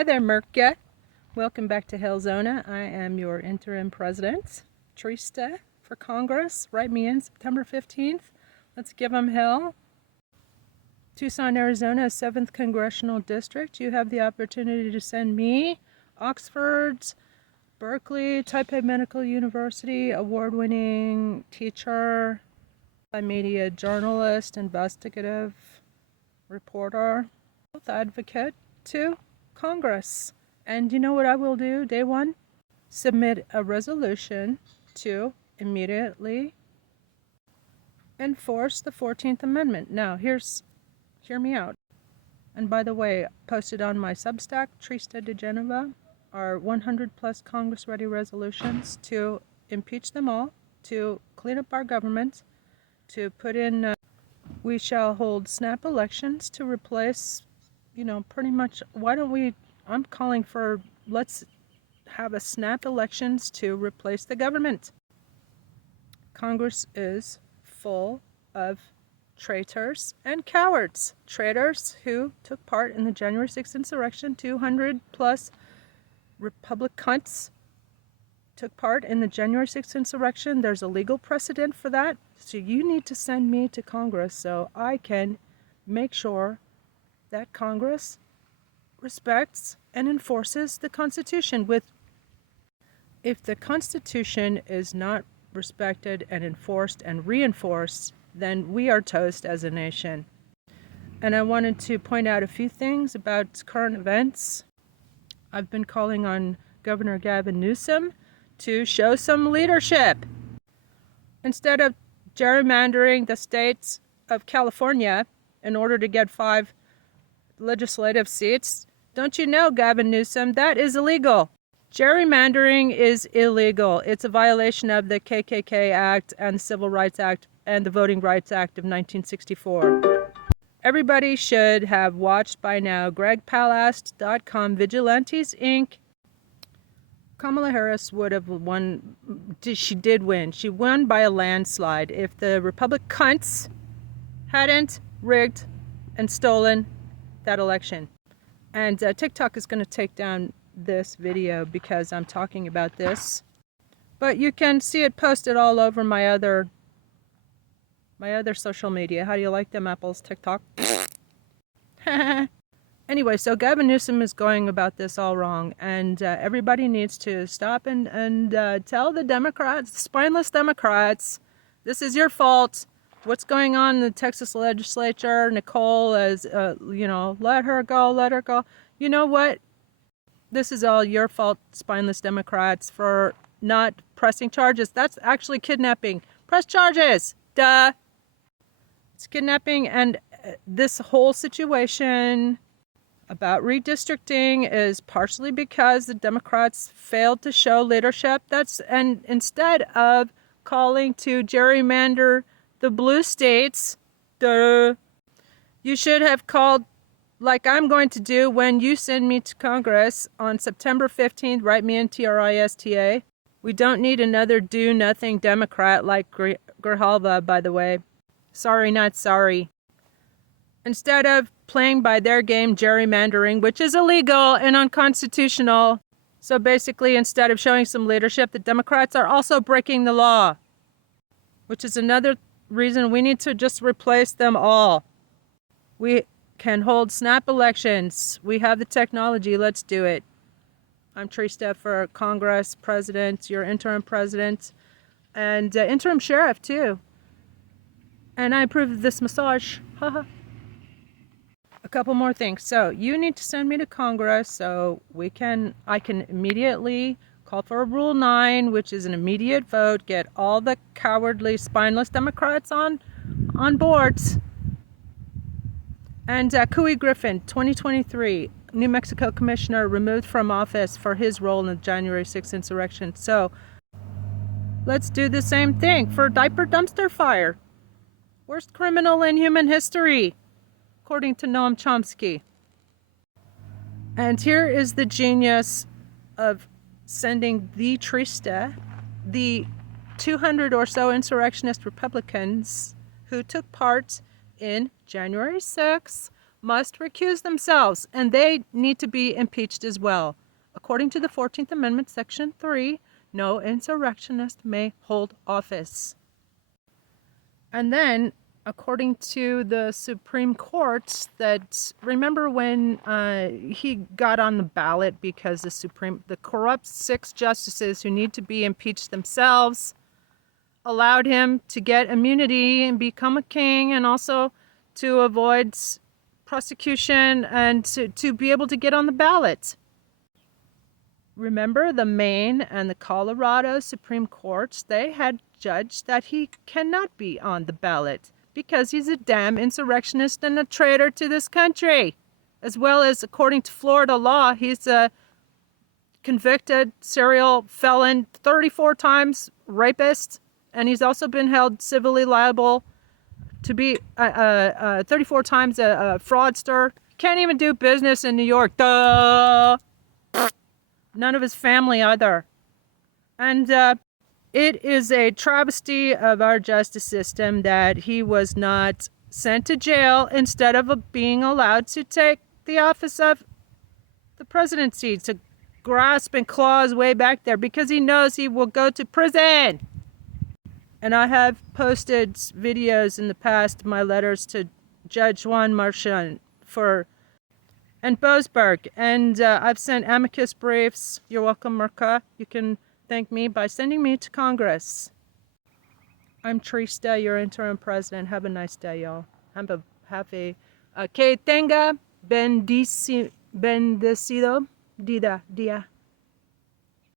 Hi there, Merca. Welcome back to Hellzona. I am your interim president, Trista, for Congress. Write me in September 15th. Let's give them hell. Tucson, Arizona, 7th Congressional District. You have the opportunity to send me, Oxford, Berkeley, Taipei Medical University, award-winning teacher, media journalist, investigative reporter, health advocate, to Congress. And you know what I will do, day one? Submit a resolution to immediately enforce the 14th Amendment. Now, hear me out. And by the way, posted on my Substack, Trista de Genova, are 100 plus Congress-ready resolutions to impeach them all, to clean up our government, to put in, we shall hold snap elections to replace, pretty much, I'm calling for, let's have a snap elections to replace the government. Congress is full of traitors and cowards. Traitors who took part in the January 6th insurrection. 200 plus Republic cunts took part in the January 6th insurrection. There's a legal precedent for that. So you need to send me to Congress so I can make sure that Congress respects and enforces the Constitution. If the Constitution is not respected and enforced and reinforced, then we are toast as a nation. And I wanted to point out a few things about current events. I've been calling on Governor Gavin Newsom to show some leadership. Instead of gerrymandering the states of California in order to get 5 legislative seats, don't you know, Gavin Newsom, that is illegal. Gerrymandering is illegal. It's a violation of the KKK Act and the Civil Rights Act and the Voting Rights Act of 1964. Everybody should have watched by now gregpalast.com, Vigilantes Inc. Kamala Harris would have won. She did win. She won by a landslide if the Republic cunts hadn't rigged and stolen that election. And TikTok is going to take down this video because I'm talking about this. But you can see it posted all over my other social media. How do you like them apples, TikTok? Anyway, so Gavin Newsom is going about this all wrong, and everybody needs to stop and tell the Democrats, spineless Democrats, this is your fault. What's going on in the Texas legislature? Nicole is, let her go, let her go. You know what? This is all your fault, spineless Democrats, for not pressing charges. That's actually kidnapping. Press charges. Duh. It's kidnapping, and this whole situation about redistricting is partially because the Democrats failed to show leadership. And instead of calling to gerrymander the blue states, you should have called, like I'm going to do when you send me to Congress on September 15th, write me in Trista. We don't need another do-nothing Democrat like Grijalva, by the way. Sorry, not sorry. Instead of playing by their game, gerrymandering, which is illegal and unconstitutional. So basically, instead of showing some leadership, the Democrats are also breaking the law, which is another reason we need to just replace them all. We can hold snap elections. We have the technology. Let's do it. I'm Trista for Congress, President, your interim president, and interim sheriff, too. And I approve of this massage. Haha. A couple more things. So you need to send me to Congress so I can immediately call for a Rule 9, which is an immediate vote, get all the cowardly, spineless Democrats on boards. And Couy Griffin, 2023, New Mexico commissioner, removed from office for his role in the January 6th insurrection. So let's do the same thing for diaper dumpster fire. Worst criminal in human history, according to Noam Chomsky. And here is the genius of sending the Trista, the 200 or so insurrectionist Republicans who took part in January 6th, must recuse themselves, and they need to be impeached as well. According to the 14th Amendment, Section 3, no insurrectionist may hold office. And then, according to the Supreme Court, that remember when he got on the ballot because the corrupt 6 justices who need to be impeached themselves allowed him to get immunity and become a king, and also to avoid prosecution and to be able to get on the ballot. Remember, the Maine and the Colorado Supreme Courts, they had judged that he cannot be on the ballot because he's a damn insurrectionist and a traitor to this country. As well as, according to Florida law, he's a convicted serial felon, 34 times rapist, and he's also been held civilly liable to be 34 times a fraudster. Can't even do business in New York. Duh! None of his family either. And it is a travesty of our justice system that he was not sent to jail instead of being allowed to take the office of the presidency, to grasp and claw his way back there, because he knows he will go to prison. And I have posted videos in the past, my letters to Judge Juan Marchand and Boasberg, and I've sent amicus briefs. You're welcome, Merca. You can thank me by sending me to Congress. I'm Trista, your interim president. Have a nice day, y'all. Have a que tenga bendecido día.